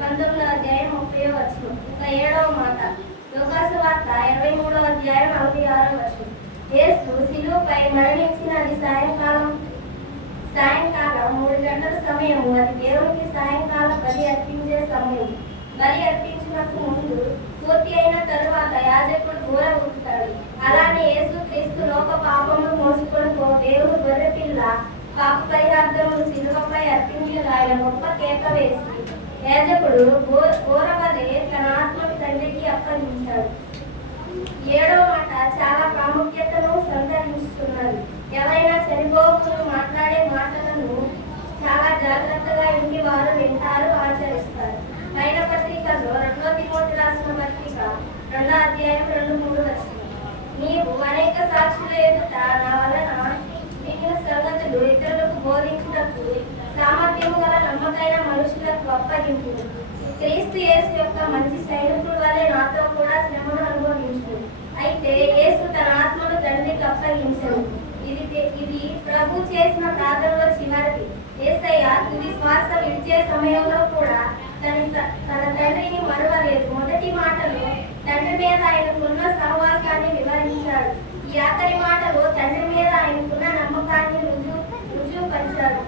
19వ అధ్యాయం 30వ వచనం. ఇంకా 7వ మాట లూకాసు వార్త 23వ అధ్యాయం 46వ వచనం. యేసు శిలువపై మరణించినది సాయంకాలం 3 గంటల సమయము. అది దేవునికి సాయంకాలం బలి అర్పించే సమయం. బలి అర్పించినకు ముందు పూర్తి అయిన తరువాత యాజకుడు బూర ఊపుతాడు. అలానే యేసు క్రీస్తు లోక పాపమును మోసుకొని దేవుడు గొర్రెపిల్ల పాప పరిహార్థములు శిలువపై అర్పించిన ఆయన గొప్ప కేక వేసి యాజకుడు బూరవలే తన ఆత్మను తండ్రికి అప్పగించాడు. 7వ మాట చాలా ప్రాముఖ్యతను సంతరించుతున్నది. ఎవరైనా చనిపోకుండా మాట్లాడే మాటలను చాలా జాగ్రత్తగా ఇంటి వారు వింటారు, ఆచరిస్తారు. పైన పత్రికలో 2వ తిమోతి రాసిన పత్రిక 2వ అధ్యాయం 2-3 వచనం. నీవు అనేక సాక్షుల ఎదుట నా వలన మిగిలిన సంగతులు ఇతరులకు బోధించుటకు సామర్థ్యము గల నమ్మకైన మనుషులకు అప్పగింపు. క్రీస్తు యేసు యొక్క మంచి సైనికుల వలె నాతో కూడా శ్రమను అనుభవించు. అయితే యేసు తన ఆత్మను తండ్రికి అప్పగించను. ఇది ప్రభు చేసిన ప్రార్థనలో చివరిది. యేసయ్య తుది శ్వాస విడిచే సమయంలో కూడా తన తండ్రిని మరువలేదు. మొదటి మాటలో తండ్రి మీద ఆయనకున్న సహవాసాన్ని వివరించాడు. ఈ ఆఖరి మాటలో తండ్రి మీద ఆయనకున్న నమ్మకాన్ని రుజువుపరిచాడు.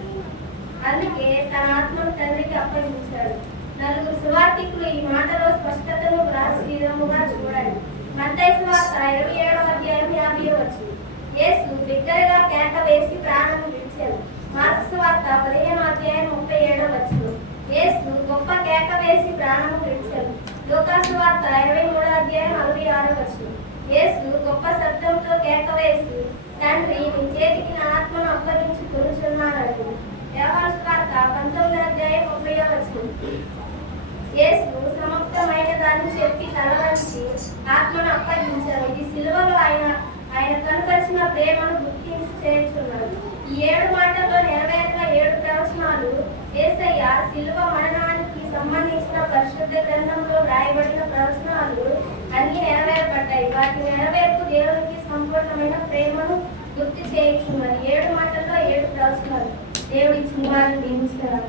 అందుకే తన ఆత్మను తండ్రికి అప్పగించాడు. 4 సువార్తికులు ఈ మాటలో స్పష్టతను వ్రాసి విధముగా చూడండి. మత్తయి సువార్త 27వ అధ్యాయం 50వ వచనం. యేసు బిగ్గరగా కేక వేసి ప్రాణం విడిచాడు. మార్కు సువార్త 15వ అధ్యాయం 37వ వచనం. యేసు గొప్ప కేక వేసి ప్రాణం విడిచాడు. లూకాసు వార్త 23వ అధ్యాయం 46వ వచనం. యేసు గొప్ప శబ్దంతో కేక వేసి తండ్రి నీ చేతికి నా ఆత్మను అప్పగించుకొనుచున్నాడు. యోహాను వార్త 19వ అధ్యాయం 30వ వచనం. యేసు సమాప్తమైన దాన్ని చెప్పి తలవంచి ఆత్మను అప్పగించారు. ఇది సిలువలో ఆయన కనపరిచిన ప్రేమను గుర్తించి చేర్చున్నాడు. ఈ 7 మాటల్లో నెరవేరిన 7 ప్రవచనాలు యేసయ్య సిలువ మరణానికి సంబంధించిన పరిశుద్ధ గ్రంథంలో వ్రాయబడిన ప్రవచనాలు అన్ని నెరవేరబడ్డాయి. వాటి నెరవేర్పు దేవునికి సంపూర్ణమైన ప్రేమను గుర్తు చేయించున్నది. 7 మాటల్లో 7 ప్రవచనాలు. దేవుడి చిన్నాన్ని దీవించారు.